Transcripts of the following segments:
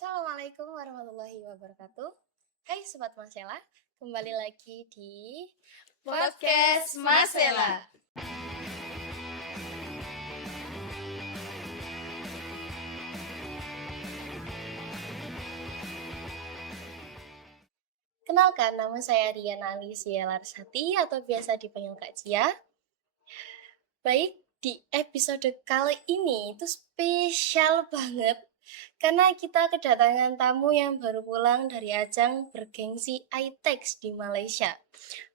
Assalamualaikum warahmatullahi wabarakatuh. Hai Sobat Masela, kembali lagi di Podcast Masela. Kenalkan, nama saya Riana Alicia Larsati atau biasa dipanggil Kak Cia. Baik, di episode kali ini itu spesial banget karena kita kedatangan tamu yang baru pulang dari ajang bergengsi ITEX di Malaysia.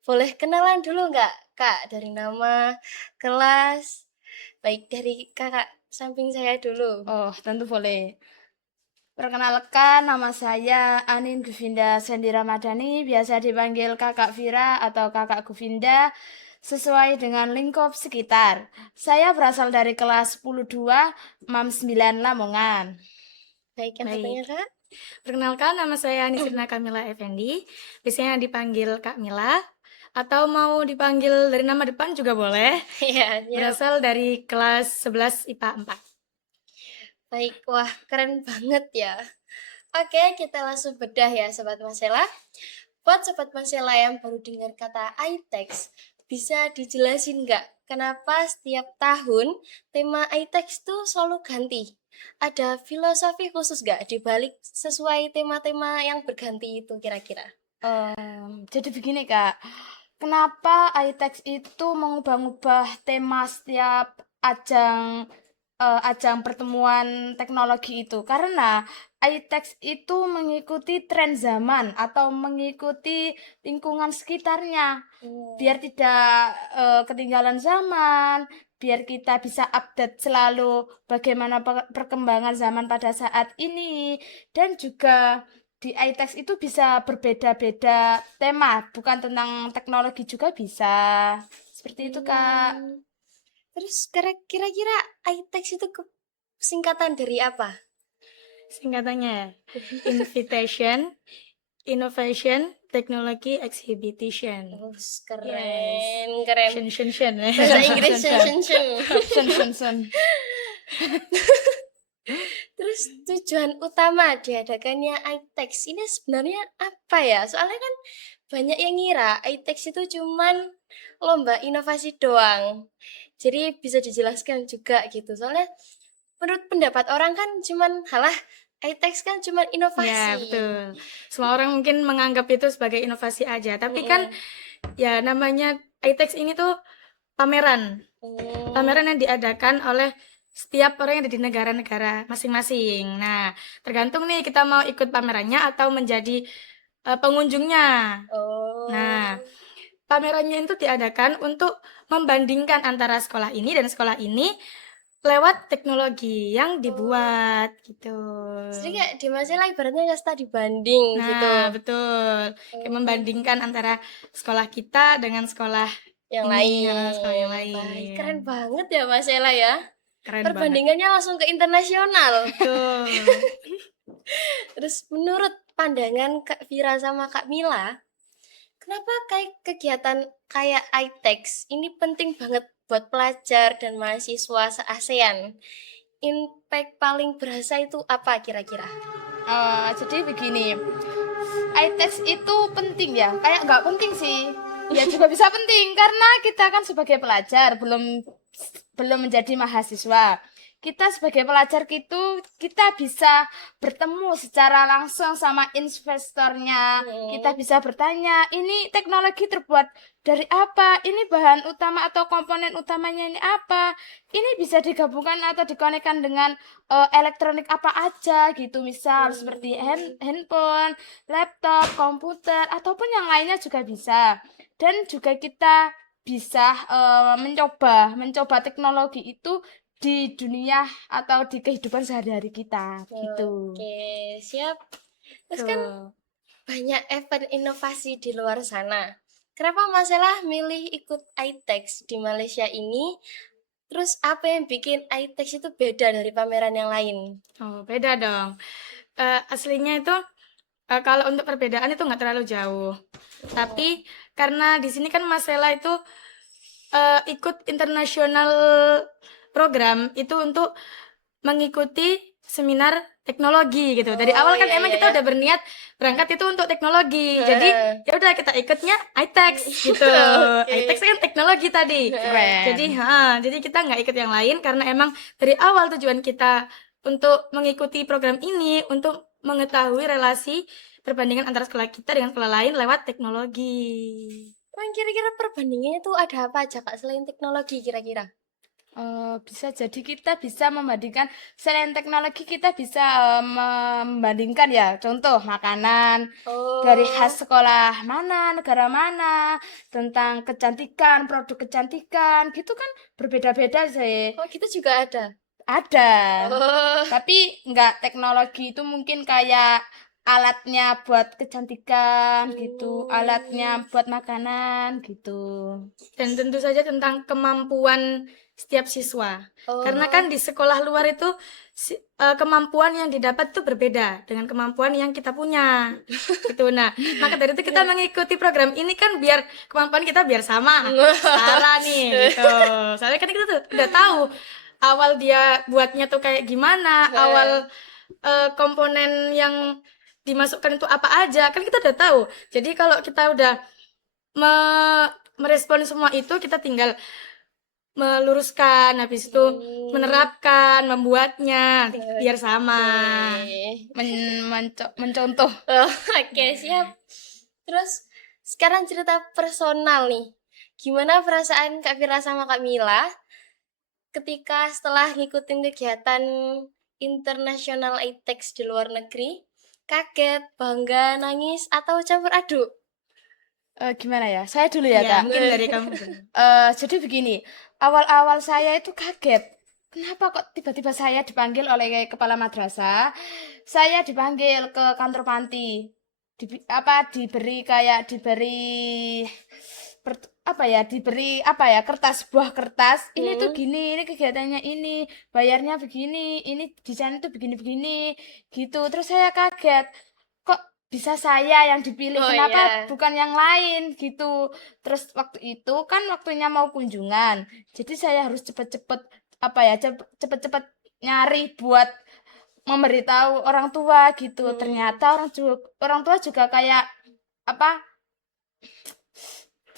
Boleh kenalan dulu nggak, Kak? Dari nama, kelas. Baik, dari kakak samping saya dulu. Oh, tentu boleh. Perkenalkan, nama saya Anin Gufinda Sendi Ramadhani, biasa dipanggil Kakak Vira atau Kakak Gufinda, sesuai dengan lingkup sekitar. Saya berasal dari kelas 10-2, MAM 9 Lamongan. Baik, yang satunya Kak? Perkenalkan, nama saya Nisrina Kamila Effendi, biasanya dipanggil Kak Mila, atau mau dipanggil dari nama depan juga boleh. Iya, siap. Berasal dari kelas 11 IPA 4. Baik, wah keren banget ya. Oke, kita langsung bedah ya Sobat Masela. Buat Sobat Masela yang baru dengar kata ITEX, bisa dijelasin nggak kenapa setiap tahun tema ITEX tuh selalu ganti? Ada filosofi khusus nggak dibalik sesuai tema-tema yang berganti itu kira-kira? Jadi begini Kak, kenapa ITEX itu mengubah-ubah tema setiap ajang pertemuan teknologi itu? Karena ITEX itu mengikuti tren zaman atau mengikuti lingkungan sekitarnya, biar tidak ketinggalan zaman, biar kita bisa update selalu bagaimana perkembangan zaman pada saat ini, dan juga di ITEX itu bisa berbeda-beda tema, bukan tentang teknologi juga bisa. Seperti itu, Kak. Terus kira-kira ITEX itu singkatan dari apa? Singkatannya Invitation, Innovation, Technology, Exhibition. Oh, keren, Yes. keren. Shen. Bahasa Inggris shen. Sun. Terus tujuan utama diadakannya ITEX ini sebenarnya apa ya? Soalnya kan banyak yang ngira ITEX itu cuman lomba inovasi doang. Jadi bisa dijelaskan juga gitu. Soalnya menurut pendapat orang kan cuman halah ITEX kan cuman inovasi. Ya, betul. Semua orang mungkin menganggap itu sebagai inovasi aja, tapi kan ya namanya ITEX ini tuh pameran. Pameran yang diadakan oleh setiap orang yang ada di negara-negara masing-masing. Nah, tergantung nih kita mau ikut pamerannya atau menjadi pengunjungnya. Nah, pamerannya itu diadakan untuk membandingkan antara sekolah ini dan sekolah ini lewat teknologi yang dibuat gitu. Jadi kayak di Masela ibaratnya nggak studi banding gitu. Nah, betul. Kayak membandingkan antara sekolah kita dengan sekolah yang ini, lain. sekolah yang lain. Baik, keren banget ya Masela ya. Keren Perbandingannya langsung ke internasional. Betul. Terus menurut pandangan Kak Vira sama Kak Mila, kenapa kayak kegiatan kayak ITEX ini penting banget buat pelajar dan mahasiswa se-ASEAN? Impact paling berasa itu apa kira-kira? Jadi begini, ITEX itu penting ya, kayak nggak penting sih, ya juga bisa penting karena kita kan sebagai pelajar belum menjadi mahasiswa. Kita sebagai pelajar kita bisa bertemu secara langsung sama investornya. Kita bisa bertanya, ini teknologi terbuat dari apa? Ini bahan utama atau komponen utamanya ini apa? Ini bisa digabungkan atau dikonekkan dengan elektronik apa aja gitu. Misal seperti handphone, laptop, komputer, ataupun yang lainnya juga bisa. Dan juga kita bisa mencoba teknologi itu di dunia atau di kehidupan sehari-hari kita gitu. Oke, siap. Terus kan banyak event inovasi di luar sana. Kenapa Masela milih ikut ITEX di Malaysia ini? Terus apa yang bikin ITEX itu beda dari pameran yang lain? Oh, beda dong. Aslinya itu kalau untuk perbedaan itu nggak terlalu jauh. Tapi karena di sini kan Masela itu ikut internasional program itu untuk mengikuti seminar teknologi gitu. Dari awal kan iya, emang iya, kita iya. udah berniat berangkat itu untuk teknologi. Jadi ya udah kita ikutnya ITEX gitu. Oke. ITEX kan teknologi tadi. Keren. Jadi kita nggak ikut yang lain karena emang dari awal tujuan kita untuk mengikuti program ini untuk mengetahui relasi perbandingan antara sekolah kita dengan sekolah lain lewat teknologi. Emang kira-kira perbandingannya tuh ada apa aja Kak selain teknologi kira-kira? Bisa jadi kita bisa membandingkan selain teknologi kita bisa membandingkan ya contoh makanan dari Oh, khas sekolah mana negara mana tentang kecantikan produk kecantikan gitu kan berbeda-beda sih oh kita juga ada. ada Oh, tapi nggak teknologi itu mungkin kayak alatnya buat kecantikan gitu alatnya buat makanan gitu. Dan tentu saja tentang kemampuan setiap siswa. Karena kan oh, di sekolah luar itu kemampuan yang didapat tuh berbeda dengan kemampuan yang kita punya. Gitu. Nah, maka dari itu kita mengikuti program ini kan biar kemampuan kita biar sama, setara nih gitu. Soalnya kan kita tuh udah tahu awal dia buatnya tuh kayak gimana, awal komponen yang dimasukkan itu apa aja, kan kita udah tahu. Jadi kalau kita udah merespon semua itu, kita tinggal meluruskan, habis itu menerapkan, membuatnya biar sama. oke. Mencontoh. Oh, oke, siap. Terus sekarang cerita personal nih. Gimana perasaan Kak Vira sama Kak Mila ketika setelah ngikutin kegiatan internasional ITEX di luar negeri? Kaget, bangga, nangis, atau campur aduk? Gimana ya? Saya dulu ya, Ya, Kak. mungkin dari kamu dulu. Jadi begini, awal-awal saya itu kaget. Kenapa kok tiba-tiba saya dipanggil oleh kepala madrasah? Saya dipanggil ke kantor panti. Diberi kertas, buah kertas. Ini tuh gini, ini kegiatannya ini, bayarnya begini, ini desain tuh begini-begini, gitu. Terus saya kaget. Kok bisa saya yang dipilih Oh kenapa iya. bukan yang lain gitu terus waktu itu kan waktunya mau kunjungan jadi saya harus cepet-cepet nyari buat memberitahu orang tua gitu ternyata orang tua juga kayak apa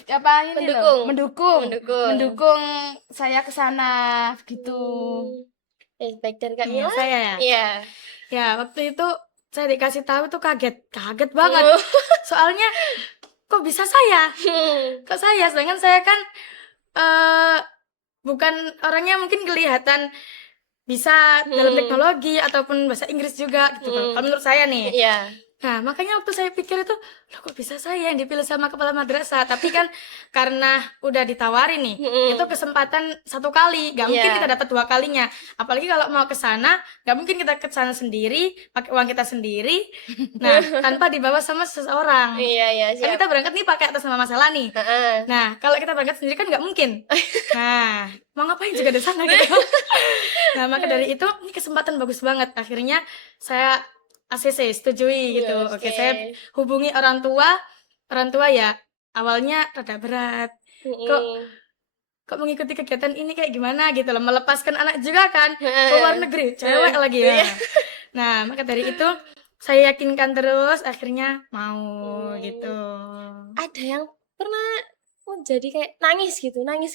apa ini loh Mendukung. mendukung saya ke sana gitu. Baik dari Kak Ya, Mila? saya ya. Iya. Ya, waktu itu saya dikasih tahu tuh kaget banget. Soalnya kok bisa saya? Kok saya? Sedangkan saya kan bukan orangnya mungkin kelihatan bisa dalam teknologi ataupun bahasa Inggris juga gitu kalau menurut saya nih. Iya. Nah, makanya waktu saya pikir itu, loh kok bisa saya yang dipilih sama kepala madrasah? Tapi kan karena udah ditawarin nih, itu kesempatan satu kali, gak mungkin Iya. kita dapat dua kalinya. Apalagi kalau mau ke sana, gak mungkin kita ke sana sendiri, pakai uang kita sendiri, nah tanpa dibawa sama seseorang. Iya, Kan siap. kita berangkat nih pakai atas nama masalah nih. Heeh. Nah, kalau kita berangkat sendiri kan nggak mungkin. Nah, mau ngapain juga di sana gitu. Nah, maka dari itu ini kesempatan bagus banget. Akhirnya saya ACC setujui gitu. Oke, saya hubungi orang tua. Orang tua ya awalnya rada berat. Kok mengikuti kegiatan ini kayak gimana gitu loh. Melepaskan anak juga kan ke luar negeri, cewek lagi ya. Nah, maka dari itu saya yakinkan terus akhirnya mau gitu. Ada yang pernah jadi kayak nangis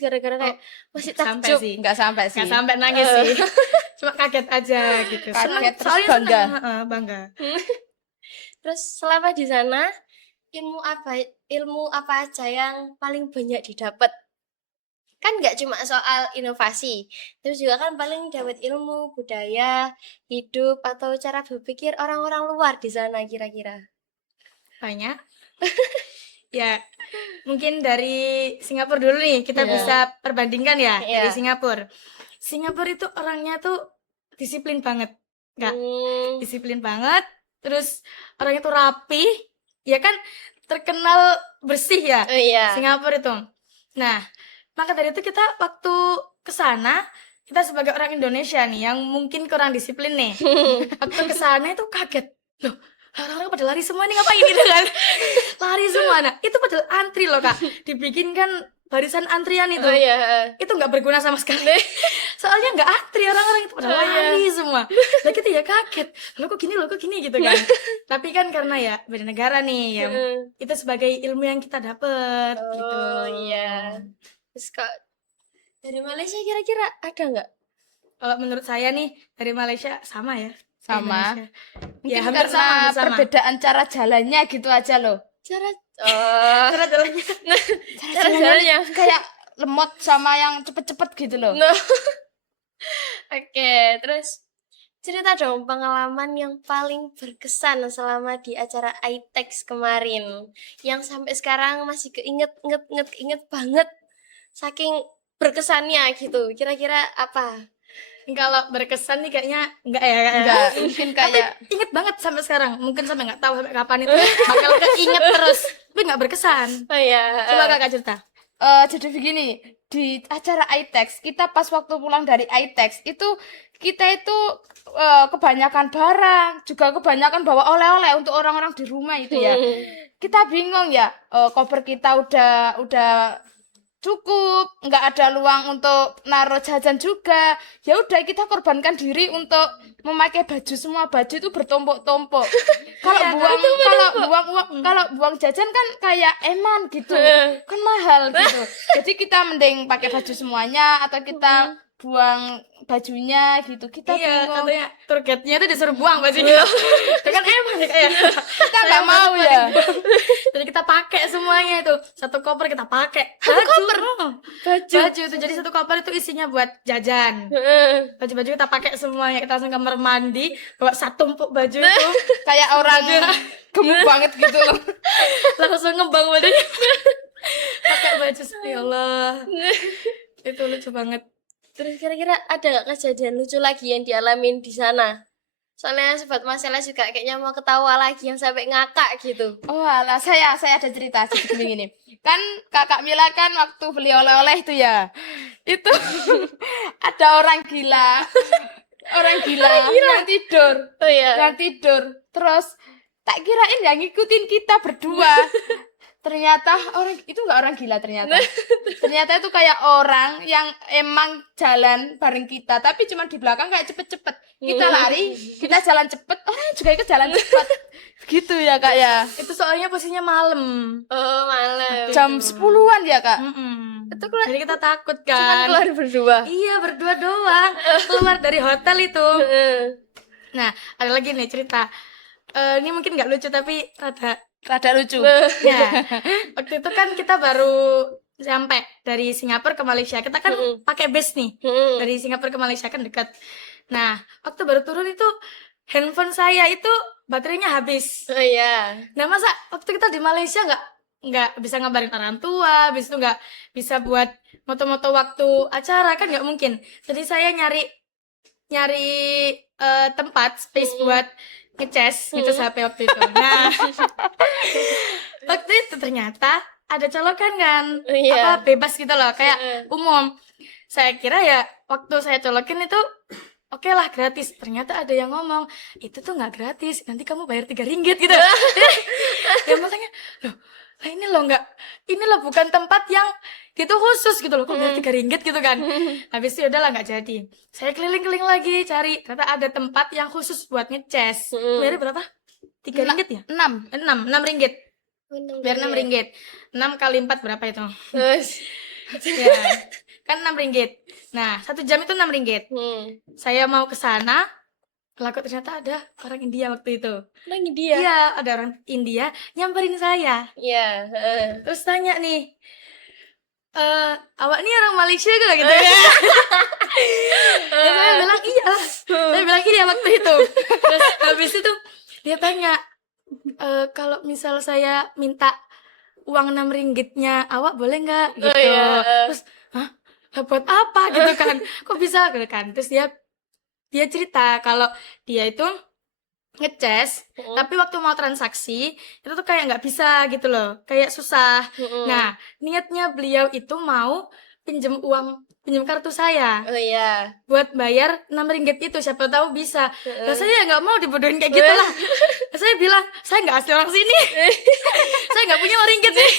gara-gara kayak masih Sampai takjub. sih. Nggak sampai sih. Nggak sampai nangis sih. Cuma kaget aja gitu. Kaget, terus Soalnya bangga. seneng, bangga. Terus selama di sana ilmu apa aja yang paling banyak didapat? Kan nggak cuma soal inovasi, terus juga kan paling dapat ilmu budaya, hidup atau cara berpikir orang-orang luar di sana kira-kira. Banyak. Ya, mungkin dari Singapura dulu nih kita Iya. bisa perbandingkan ya Iya. dari Singapura. Singapura itu orangnya tuh disiplin banget. Nggak, disiplin banget. Terus orangnya tuh rapi. Ya kan terkenal bersih ya. Oh iya. Singapura itu. Nah, maka dari itu kita waktu ke sana kita sebagai orang Indonesia nih yang mungkin kurang disiplin nih. Waktu ke sana itu kaget. Loh, orang-orang pada lari semua nih ngapain gitu kan? Lari semua. Nah, itu padahal antri loh, Kak. Dibikin kan barisan antrian itu. Oh iya. Itu nggak berguna sama sekali. soalnya nggak antri orang-orang itu pada lari semua. Lah kita ya kaget, lo kok gini gitu kan. Tapi kan karena ya beda negara nih ya, itu sebagai ilmu yang kita dapet gitu. Oh iya. Terus kak dari Malaysia kira-kira ada nggak? Kalau menurut saya nih dari Malaysia sama ya. Sama. Indonesia. Mungkin Ya, hampir karena sama, hampir sama. perbedaan cara jalannya gitu aja loh. Cara Cara jalannya. cara jalannya. Kayak lemot sama yang cepet-cepet gitu loh. No. Oke, terus cerita dong pengalaman yang paling berkesan selama di acara ITEX kemarin yang sampai sekarang masih keinget banget saking berkesannya gitu. Kira-kira apa? Kalau berkesan nih kayaknya enggak ya, kayaknya. Enggak, mungkin kayak Ingat banget sampai sekarang. Mungkin sampai nggak tahu sampai kapan itu bakal keinget terus. Tapi nggak berkesan. Oh ya. Coba kakak cerita. jadi begini, di acara ITEX, kita pas waktu pulang dari ITEX itu kita itu kebanyakan barang, juga kebanyakan bawa oleh-oleh untuk orang-orang di rumah itu ya. Kita bingung ya, koper kita udah cukup, nggak ada luang untuk naruh jajan juga. Ya udah kita korbankan diri untuk memakai baju, semua baju itu bertumpuk-tumpuk. Kalau buang jajan kan kayak eman gitu, kan mahal gitu. Jadi kita mending pakai baju semuanya atau kita buang bajunya gitu. Kita Iya, bingung. katanya tour guide-nya tuh disuruh buang bajunya. Ya kan emang nih kayak Kita nggak mau ya. Jadi kita pakai semuanya itu. Satu koper kita pakai. Satu koper. Baju itu jadi satu koper itu isinya buat jajan. Baju-baju kita pakai semuanya. Kita langsung kamar mandi, bawa satu tumpuk baju itu, Kayak orang gemuk banget gitu loh. langsung ngembang badannya. Pakai baju ya Allah. Itu lucu banget. Terus kira-kira ada nggak kejadian lucu lagi yang dialamin di sana? Soalnya sobat Masela juga kayaknya mau ketawa lagi yang sampai ngakak gitu. Oh alah, saya ada cerita sedikit begini. Kan kakak Mila kan waktu beli oleh-oleh itu ya, itu ada orang gila yang tidur, Oh iya. terus tak kirain yang ngikutin kita berdua. Ternyata itu nggak orang gila ternyata itu kayak orang yang emang jalan bareng kita, tapi cuma di belakang kayak cepet-cepet. Kita lari, kita jalan cepet, orang juga ikut jalan cepet. Gitu ya kak ya. Itu soalnya posisinya malam. Oh malam. Jam 10-an ya kak. Itu keluar, Jadi kita takut cuman kan. keluar berdua. Iya, berdua doang. Keluar dari hotel itu. Nah, ada lagi nih cerita. Ini mungkin nggak lucu tapi Rada lucu. ya. Waktu itu kan kita baru sampai dari Singapura ke Malaysia. Kita kan pakai bus nih. Dari Singapura ke Malaysia kan dekat. Nah, waktu baru turun itu handphone saya itu baterainya habis. Oh iya. Nah, masa waktu kita di Malaysia nggak bisa ngabarin orang tua, habis itu nggak bisa buat moto-moto waktu acara, kan nggak mungkin. Jadi saya nyari tempat space buat ngecas HP waktu itu. Nah, waktu itu ternyata ada colokan kan, Iya. apa bebas gitu loh, kayak umum. Saya kira ya waktu saya colokin itu oke lah gratis. Ternyata ada yang ngomong itu tuh nggak gratis, nanti kamu bayar 3 ringgit gitu. Ya makanya ini loh bukan tempat yang gitu khusus gitu loh, kok bayar 3 ringgit gitu kan. Habis itu udahlah nggak jadi. Saya keliling-keliling lagi cari, ternyata ada tempat yang khusus buat ngecas. Bayar berapa? 3 ringgit ya? 6 ringgit. Biar 6 ringgit. 6 kali 4 berapa itu? Terus. Ya, kan 6 ringgit. Nah, 1 jam itu 6 ringgit. Saya mau ke sana, lalu ternyata ada orang India waktu itu. Lagi dia. Iya, ada orang India nyamperin saya. Iya. Terus tanya nih, awak nih orang Malaysia gak gitu ya? Dan saya bilang iya. Saya bilang iya waktu itu. Terus habis itu dia tanya, kalau misal saya minta uang 6 ringgitnya awak boleh nggak gitu. iya. Terus hah, lah buat apa gitu kan, kok bisa gitu kan. Terus dia cerita kalau dia itu ngecas tapi waktu mau transaksi itu tuh kayak nggak bisa gitu loh, kayak susah. Nah, niatnya beliau itu mau pinjam kartu saya Oh iya. buat bayar 6 ringgit itu, siapa tahu bisa. Nah, saya nggak mau dibodohin kayak gitu lah. Saya bilang, saya nggak asli orang sini. Saya nggak punya 5 ringgit nih.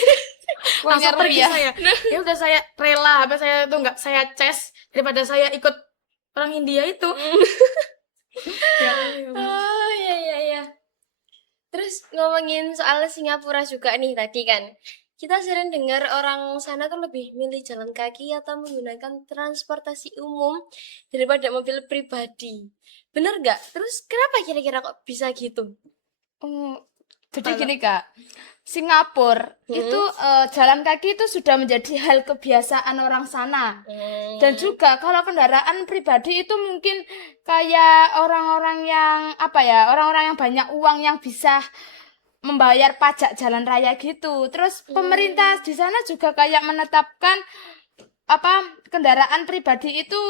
Langsung pergi saya. Ya udah saya rela, apa saya tuh nggak saya cas daripada saya ikut orang India itu. Ya, Oh iya. Terus ngomongin soal Singapura juga nih tadi kan. Kita sering dengar orang sana tuh lebih milih jalan kaki atau menggunakan transportasi umum daripada mobil pribadi. Bener nggak? Terus kenapa kira-kira kok bisa gitu? Oh, jadi Kalau- gini Kak, Singapura itu jalan kaki itu sudah menjadi hal kebiasaan orang sana. Dan juga kalau kendaraan pribadi itu mungkin kayak orang-orang yang apa ya, orang-orang yang banyak uang yang bisa membayar pajak jalan raya gitu. Terus pemerintah di sana juga kayak menetapkan apa kendaraan pribadi itu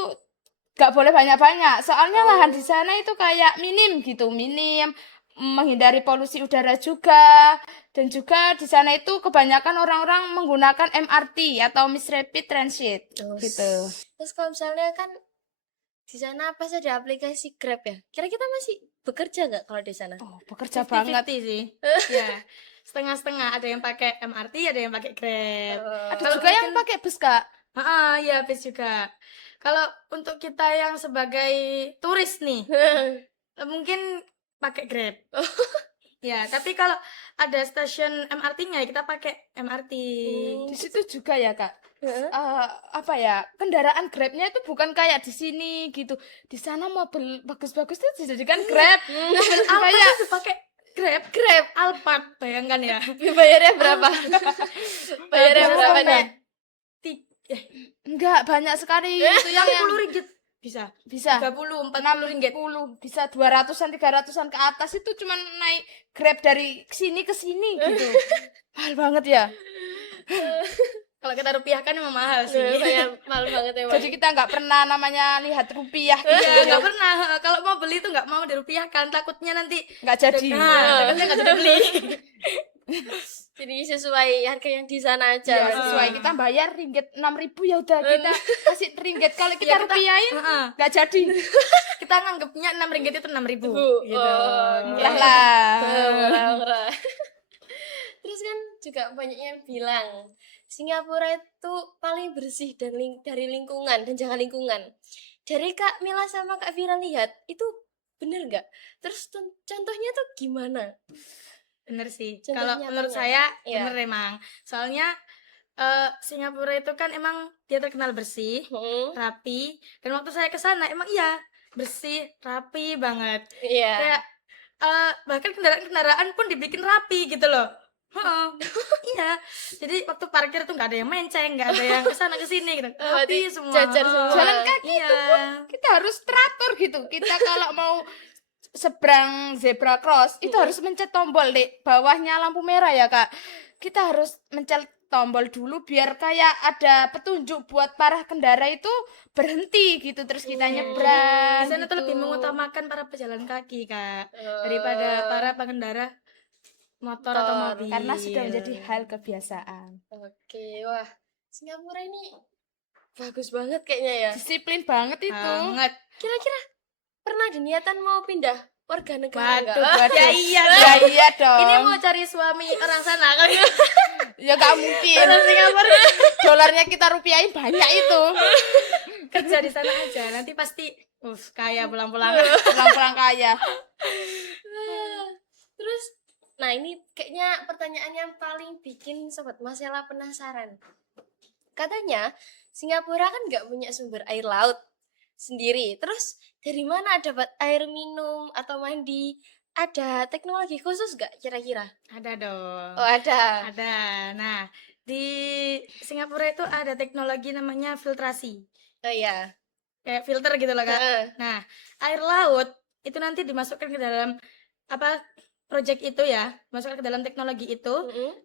gak boleh banyak-banyak. Soalnya lahan di sana itu kayak minim gitu, minim menghindari polusi udara juga. Dan juga di sana itu kebanyakan orang-orang menggunakan MRT atau Mass Rapid Transit gitu. Terus kalau misalnya kan di sana pasti ada aplikasi Grab ya. Kira kita masih bekerja nggak kalau di sana? Oh, bekerja banget. 50-50 sih. Ya, setengah-setengah. Ada yang pakai MRT, ada yang pakai Grab. Ada Kalau juga yang mungkin- pakai bus, Kak. Iya, bis juga. Kalau untuk kita yang sebagai turis nih, mungkin pakai Grab. Ya, tapi kalau ada stasiun MRT-nya kita pakai MRT. Di situ juga ya, Kak. Apa ya? Kendaraan Grab-nya itu bukan kayak di sini gitu. Di sana mobil bagus-bagus itu dijadikan Grab. Alphard Kayak itu pakai Grab, Alphard, bayangkan ya. Bayarnya berapa? Bayarnya Bisa berapa sampai nih? enggak banyak sekali itu yang 60 ringgit bisa. bisa 30, 40 ringgit. 60 bisa 200-an 300-an ke atas itu cuman naik Grab dari sini ke sini gitu. Mahal banget ya. Kalau kita rupiahkan emang mahal sih. Mahal banget emang. Jadi kita nggak pernah namanya lihat rupiah gitu. Iya, nggak pernah. Kalau mau beli tuh nggak mau dirupiahkan, takutnya nanti Nggak jadi. takutnya nggak jadi beli. Jadi sesuai harga yang di sana aja. Ya, berarti. sesuai kita bayar ringgit 6.000 ya udah kita kasih ringgit. Kalau kita Ya, kita- rupiahin Heeh. nggak jadi. Kita nganggapnya 6 ringgit itu 6.000 Bu, gitu. oh, Murah lah. Murah-murah. Terus kan juga banyak yang bilang Singapura itu paling bersih dari lingkungan dan jaga lingkungan. Dari Kak Mila sama Kak Vira lihat itu bener nggak? Terus contohnya tuh gimana? Bener sih. Contoh Kalau menurut nyatanya. saya Iya. bener emang. Soalnya Singapura itu kan emang dia terkenal bersih, rapi. Dan waktu saya ke sana emang iya bersih, rapi banget. Iya. Kayak bahkan kendaraan-kendaraan pun dibikin rapi gitu loh. Heeh. Iya. Jadi waktu parkir tuh nggak ada yang menceng, nggak ada yang kesana kesini gitu. berarti Rapi semua. jajar semua. Jalan kaki Iya. itu pun kita harus teratur gitu. Kita kalau mau seberang zebra cross itu harus mencet tombol di bawahnya lampu merah ya Kak. Kita harus mencet tombol dulu biar kayak ada petunjuk buat para kendara itu berhenti gitu terus kita nyebrang. Di sana tuh gitu. lebih mengutamakan para pejalan kaki, Kak, daripada para pengendara motor atau mobil. Karena sudah menjadi hal kebiasaan. Oke, wah Singapura ini bagus banget kayaknya ya. Disiplin banget itu. banget. Kira-kira pernah ada niatan mau pindah warga negara nggak? Waduh. Ya iya Ya dong. iya dong. Ini mau cari suami orang sana kali. Ya gak mungkin. Orang Singapura Dolarnya kita rupiahin banyak itu. kerja di sana aja. Nanti pasti kaya pulang-pulang. Pulang-pulang kaya. Terus, nah ini kayaknya pertanyaan yang paling bikin Sobat Masela penasaran. Katanya Singapura kan nggak punya sumber air laut sendiri. Terus dari mana dapat air minum atau mandi? Ada teknologi khusus nggak kira-kira? Ada dong. Oh ada. Ada. Nah, di Singapura itu ada teknologi namanya filtrasi. Oh iya. Kayak filter gitu loh, Kak. Heeh. Nah, air laut itu nanti dimasukkan ke dalam project itu ya, masukkan ke dalam teknologi itu.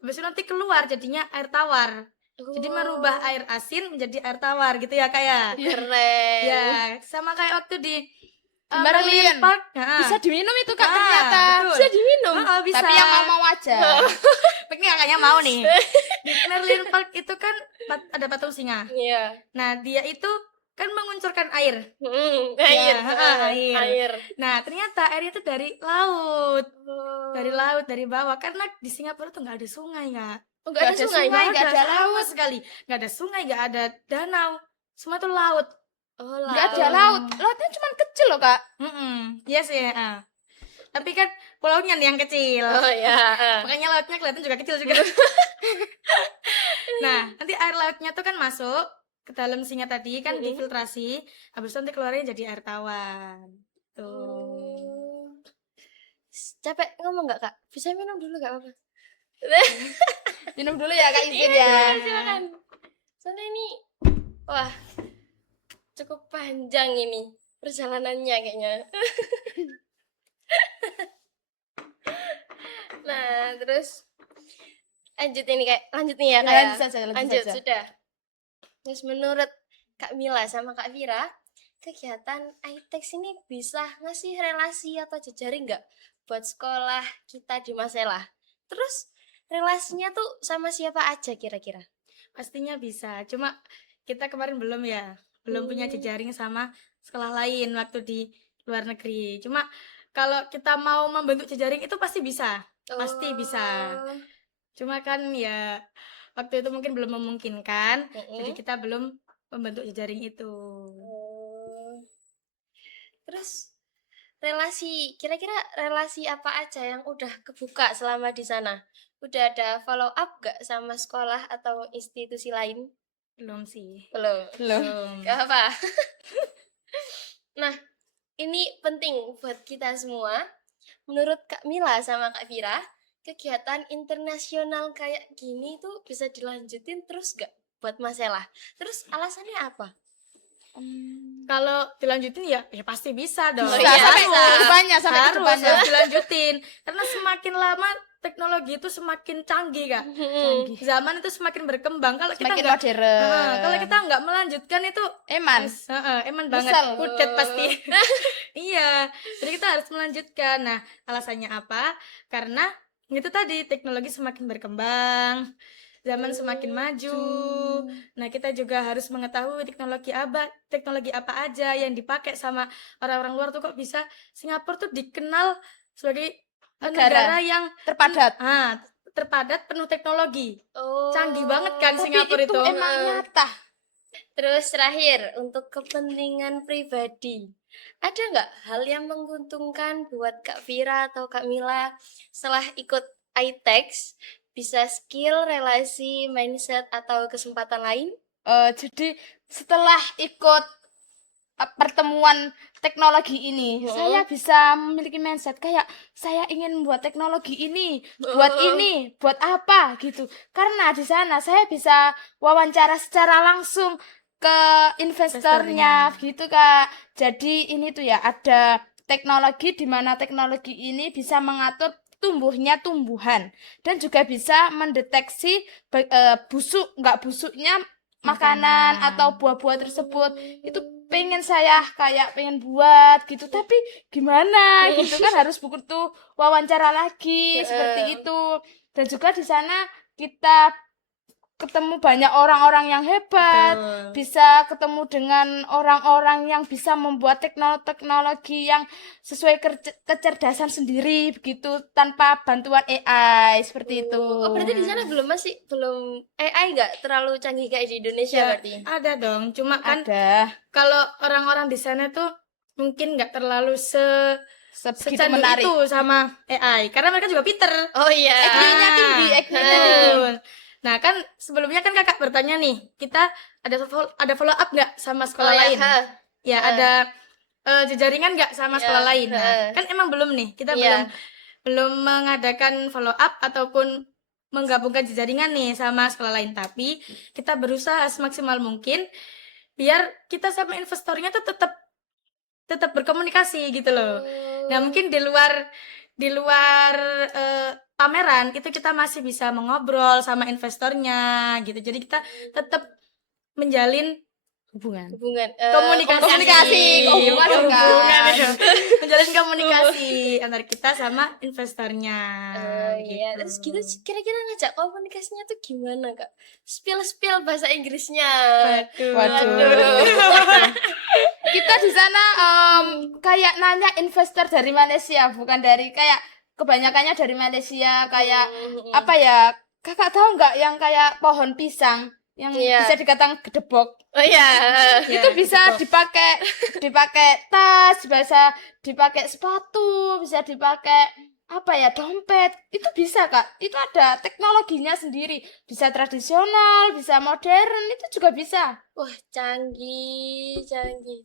Habis itu nanti keluar jadinya air tawar. Jadi merubah air asin menjadi air tawar gitu ya, kayak. Keren. Ya, sama kayak waktu di Merlion. Park. Bisa diminum itu Kak Ah, ternyata. betul. Bisa diminum. Bisa. Tapi yang mau aja. Ini kakaknya mau nih. Di Merlion Park itu kan ada patung singa. Iya. Nah, dia itu kan menguncurkan air. Air. air. Nah, ternyata airnya itu dari laut. Dari laut, dari bawah. Karena di Singapura tuh nggak ada sungai, Kak. Oh, nggak ada sungai. nggak ada sama laut. sekali. Nggak ada sungai, nggak ada danau. Semua tuh laut. Oh, Nggak ada laut. Lautnya cuma kecil loh, Kak. Iya sih. Tapi kan pulaunya nih yang kecil. Oh ya. Makanya lautnya kelihatan juga kecil juga. Nah, nanti air lautnya tuh kan masuk ke dalam singa tadi kan difiltrasi, habis itu nanti keluarnya jadi air tawar. Tuh. Capek ngomong nggak, Kak? Bisa minum dulu nggak apa-apa? Minum dulu ya, Kak, izin ya. Silakan. Soalnya ini, wah, cukup panjang ini perjalanannya kayaknya. Nah, terus lanjut nih ya, Kak, ya? Lanjut saja. Sudah. Terus menurut Kak Mila sama Kak Vira, kegiatan iTex ini bisa ngasih relasi atau jejaring nggak buat sekolah kita di Masela? Terus relasinya tuh sama siapa aja kira-kira? Pastinya bisa. Cuma kita kemarin belum ya, belum punya jejaring sama sekolah lain waktu di luar negeri. Cuma kalau kita mau membentuk jejaring itu pasti bisa. Pasti bisa. Cuma kan ya waktu itu mungkin belum memungkinkan, jadi kita belum membentuk jejaring itu. Terus kira-kira relasi apa aja yang udah kebuka selama di sana? Udah ada follow up gak sama sekolah atau institusi lain? Belum sih. Belum. Gak apa. Nah, ini penting buat kita semua. Menurut Kak Mila sama Kak Vira, kegiatan internasional kayak gini tuh bisa dilanjutin terus gak buat Masela? Terus alasannya apa? Kalau dilanjutin ya pasti bisa dong. Bisa, sampai kedepannya. Harus dilanjutin. Karena semakin lama teknologi itu semakin canggih, Kak. Zaman itu semakin berkembang. Kalau kita Semakin nggak modern. kalau kita nggak melanjutkan itu Eman. eman banget. Misal. Kudet pasti. Iya. Jadi kita harus melanjutkan. Nah, alasannya apa? Karena itu tadi teknologi semakin berkembang. Zaman semakin maju. Nah, kita juga harus mengetahui teknologi apa aja yang dipakai sama orang-orang luar tuh, kok bisa Singapura tuh dikenal sebagai negara yang terpadat penuh teknologi. Canggih banget kan Singapura itu. Emang nyata. Terus terakhir, untuk kepentingan pribadi, ada nggak hal yang menguntungkan buat Kak Vira atau Kak Mila setelah ikut iTex? Bisa skill, relasi, mindset, atau kesempatan lain? Jadi setelah ikut pertemuan teknologi ini, saya bisa memiliki mindset kayak saya ingin buat teknologi ini, buat apa gitu. Karena di sana saya bisa wawancara secara langsung ke investornya gitu, Kak. Jadi ini tuh ya, ada teknologi di mana teknologi ini bisa mengatur tumbuhnya tumbuhan dan juga bisa mendeteksi nggak busuknya makanan atau buah-buah tersebut. Itu pengen buat gitu, tapi gimana gitu kan, harus butuh wawancara lagi seperti itu. Dan juga di sana kita ketemu banyak orang-orang yang hebat, bisa ketemu dengan orang-orang yang bisa membuat teknologi yang sesuai kecerdasan sendiri begitu, tanpa bantuan AI seperti itu. Oh, berarti di sana belum AI nggak terlalu canggih kayak di Indonesia Ya, berarti? ada dong, cuma kan Ada. kalau orang-orang di sana tuh mungkin nggak terlalu Sebegitu secandu menarik. itu sama AI, karena mereka juga pinter. Oh iya. IQ-nya tinggi, Betul. Nah, kan sebelumnya kan kakak bertanya nih, kita ada follow up nggak sama sekolah lain? Ya, ada jejaringan nggak sama sekolah lain? Nah, kan emang belum nih, kita belum mengadakan follow up ataupun menggabungkan jejaringan nih sama sekolah lain, tapi kita berusaha semaksimal mungkin biar kita sama investornya tuh tetap berkomunikasi gitu loh. Nah, mungkin di luar pameran itu kita masih bisa mengobrol sama investornya gitu. Jadi kita tetap menjalin hubungan komunikasi. Menjalin komunikasi antara kita sama investornya. Iya, terus gitu kira-kira ngajak komunikasinya tuh gimana, Kak? Spill bahasa Inggrisnya. Waduh. Kita di sana kayak nanya investor dari Malaysia, bukan dari kayak kebanyakannya dari Malaysia, kayak apa ya? Kakak tahu nggak yang kayak pohon pisang yang Iya. bisa dikatakan gedebok. Oh iya. Itu bisa dipakai tas, bisa dipakai sepatu, bisa dipakai apa ya, dompet. Itu bisa, Kak. Itu ada teknologinya sendiri. Bisa tradisional, bisa modern, itu juga bisa. Wah, canggih.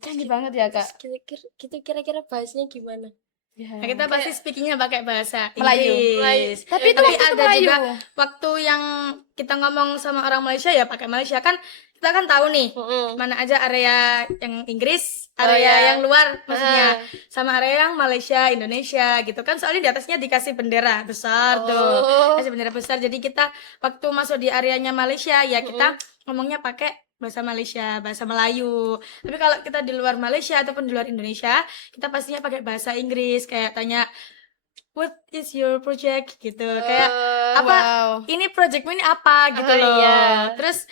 Canggih banget ya, Terus Kak. kira-kira bahasnya gimana? Ya. Nah, kita pasti speakingnya pakai bahasa Melayu. Inggris. Tapi itu Tapi waktu itu ada Melayu. juga waktu yang kita ngomong sama orang Malaysia ya pakai Malaysia kan kita kan tahu nih Mm-mm. mana aja area yang Inggris, Oh, area ya. yang luar maksudnya, Ah. sama area yang Malaysia, Indonesia gitu kan. Soalnya di atasnya dikasih bendera besar tuh. Oh. Kasih bendera besar. Jadi kita waktu masuk di areanya Malaysia ya kita ngomongnya pakai bahasa Malaysia, bahasa Melayu. Tapi kalau kita di luar Malaysia ataupun di luar Indonesia, kita pastinya pakai bahasa Inggris. Kayak tanya, what is your project gitu. Kayak apa? Wow. Ini projectmu ini apa gitu Oh, loh. iya. Terus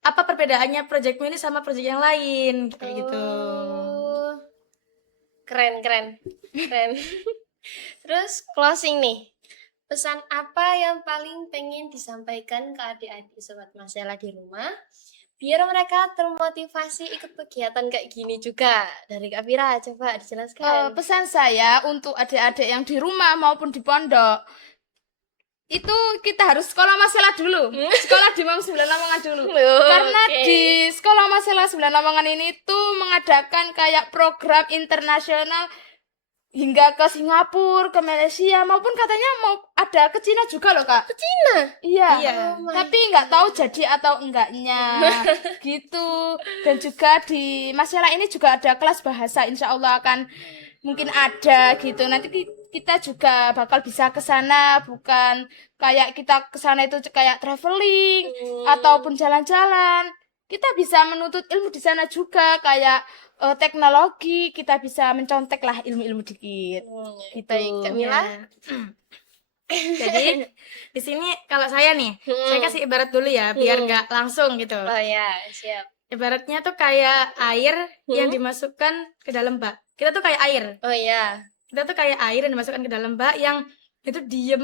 apa perbedaannya projectmu ini sama project yang lain kayak gitu. Oh. Keren. Terus closing nih. Pesan apa yang paling pengen disampaikan ke adik-adik Sobat Masela di rumah biar mereka termotivasi ikut kegiatan kayak gini juga? Dari Kak Vira, coba dijelaskan. Pesan saya untuk adik-adik yang di rumah maupun di pondok, itu kita harus sekolah masalah dulu. Sekolah di Mam 9 Lamongan dulu. Karena Oke. di sekolah masalah 9 Lamongan ini tuh mengadakan kayak program internasional hingga ke Singapura, ke Malaysia, maupun katanya mau ada ke Cina juga loh, Kak. Cina. Iya. Iya. Oh my Tapi nggak tahu jadi atau enggaknya gitu. Dan juga di masalah ini juga ada kelas bahasa, insya Allah akan mungkin ada gitu. Nanti kita juga bakal bisa ke sana, bukan kayak kita ke sana itu kayak traveling ataupun jalan-jalan. Kita bisa menuntut ilmu di sana juga kayak teknologi, kita bisa mencontek lah ilmu-ilmu dikit. Gitu. Baik, Kak Mila. Ya. Jadi di sini kalau saya nih, saya kasih ibarat dulu ya biar nggak langsung gitu. Oh ya, siap. Ibaratnya tuh kayak air yang dimasukkan ke dalam bak. Kita tuh kayak air. Oh ya. Kita tuh kayak air yang dimasukkan ke dalam bak yang itu diem,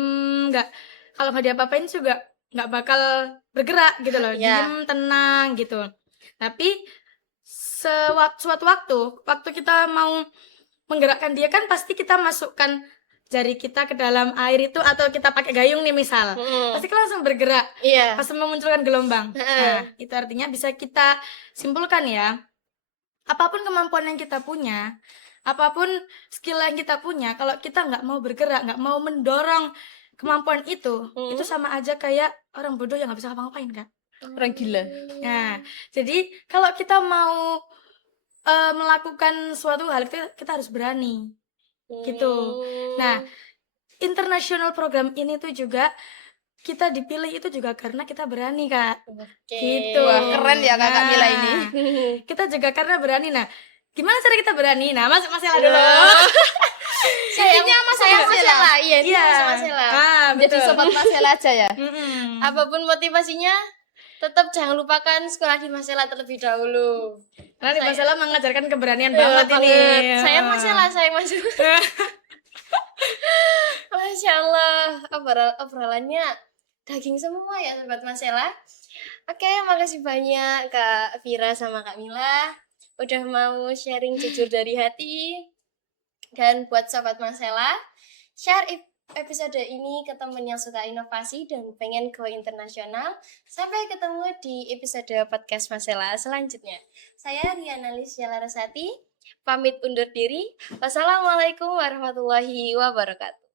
nggak, kalau nggak diapa-apain juga nggak bakal bergerak gitu loh. Iya. Diem, tenang gitu. Tapi suatu waktu kita mau menggerakkan dia kan pasti kita masukkan jari kita ke dalam air itu atau kita pakai gayung nih misal. Pasti kan langsung bergerak. Iya. Pasti memunculkan gelombang. Nah, itu artinya bisa kita simpulkan ya. Apapun kemampuan yang kita punya, apapun skill yang kita punya, kalau kita nggak mau bergerak, nggak mau mendorong kemampuan itu sama aja kayak orang bodoh yang nggak bisa ngapa-ngapain kan. Orang gila. Nah, jadi kalau kita mau melakukan suatu hal kita harus berani gitu. Nah, international program ini tuh juga kita dipilih itu juga karena kita berani, Kak. Oke. Gitu. Wah, keren ya Kakak Mila ini. Kita juga karena berani. Nah, gimana cara kita berani? Nah, masuk masalah dulu. Intinya saya masalah. Masela. Iya, Iya. masalah. Ah, Jadi betul. sobat Masela aja ya. Mm-mm. Apapun motivasinya, tetap jangan lupakan sekolah di Masela terlebih dahulu. Karena di Saya- masalah mengajarkan keberanian Iya, banget ini. Saya Masela. Masya Allah, obrolannya daging semua ya Sobat Masela. Oke, makasih banyak Kak Vira sama Kak Mila udah mau sharing jujur dari hati. Dan buat Sobat Masela, share episode ini ke temen yang suka inovasi dan pengen go internasional. Sampai ketemu di episode podcast Masela selanjutnya. Saya Riana Lisya Larasati, pamit undur diri. Wassalamualaikum warahmatullahi wabarakatuh.